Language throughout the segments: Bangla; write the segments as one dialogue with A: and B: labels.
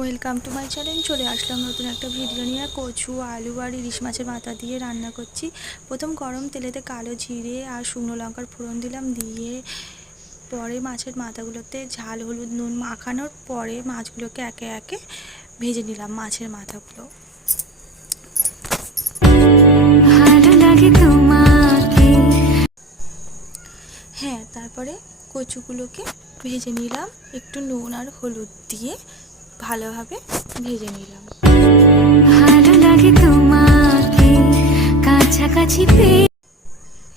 A: ওয়েলকাম টু মাই চ্যানেল চলে আসলাম নতুন একটা ভিডিও নিয়ে। কচু আলু আর ইলিশ মাছের মাথা দিয়ে রান্না করছি। প্রথম গরম তেলেতে কালো জিরে আর শুকনো লঙ্কার ফোড়ন দিলাম দিয়ে পরে মাছের মাথাগুলোতে ঝাল হলুদ নুন মাখানোর পরে মাছগুলোকে একে একে ভেজে নিলাম মাছের মাথাগুলো। হ্যাঁ তারপরে কচুগুলোকে ভেজে নিলাম। একটু নুন আর হলুদ দিয়ে ভালোভাবে ভেজে নিলাম।
B: ভালো লাগে তোমাকে কাছাকাছি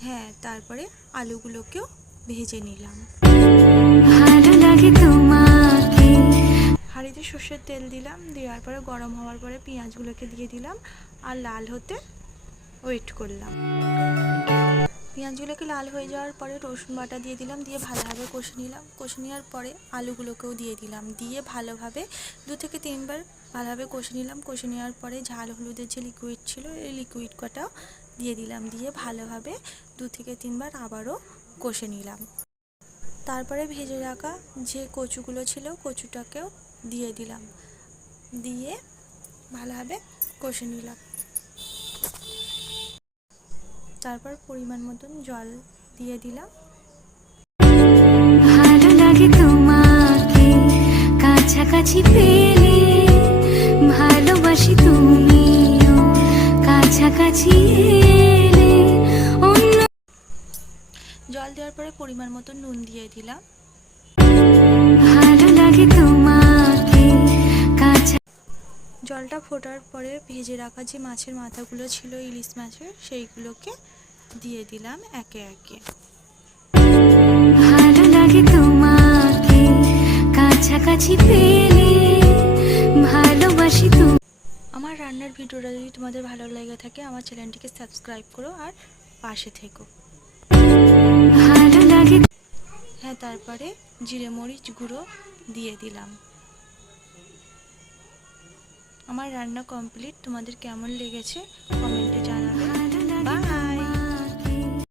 A: হ্যাঁ তারপরে আলুগুলোকেও ভেজে নিলাম।
B: ভালো লাগে তোমাকে।
A: হাঁড়িতে সর্ষের তেল দিলাম দেওয়ার পরে গরম হওয়ার পরে পেঁয়াজগুলোকে দিয়ে দিলাম আর লাল হতে ওয়েট করলাম। পেঁয়াজগুলোকে লাল হয়ে যাওয়ার পরে রসুন বাটা দিয়ে দিলাম, দিয়ে ভালোভাবে কষে নিলাম। কষে নেওয়ার পরে আলুগুলোকেও দিয়ে দিলাম। দিয়ে ভালোভাবে দু থেকে তিনবার ভালোভাবে কষে নিলাম। কষে নেওয়ার পরে ঝাল হলুদের যে লিকুইড ছিল, এই লিকুইড কটাও দিয়ে দিলাম। দিয়ে ভালোভাবে দু থেকে তিনবার আবারও কষে নিলাম। তারপরে ভেজে রাখা যে কচুগুলো ছিল, কচুটাকেও দিয়ে দিলাম। দিয়ে ভালোভাবে কষে নিলাম। তারপর পরিমাণ মতন জল দিয়ে দিলাম।
B: ভালো লাগে তোমাকে কাছাকাছি পেলে ভালোবাসি তুমিও কাছাকাছি এলে
A: জল দেওয়ার পরে পরিমাণ মতন নুন দিয়ে দিলাম।
B: ভালো লাগে তোমাকে
A: জলটা ফোটার পরে ভেজে রাখা যে মাছের মাথাগুলো ছিল ইলিশ মাছের সেইগুলোকে দিয়ে দিলাম একে একে।
B: ভালো লাগে তোমাকে কাছাকাছি পেলে ভালোবাসি তুমি
A: আমার রান্নার ভিডিওটা যদি তোমাদের ভালো লেগে থাকে আমার চ্যানেলটিকে সাবস্ক্রাইব করো আর পাশে থেকো।
B: ভালো লাগে
A: হ্যাঁ তারপরে জিরে মরিচ গুঁড়ো দিয়ে দিলাম। আমার রান্না কমপ্লিট। তোমাদের কেমন লেগেছে কমেন্টে জানাও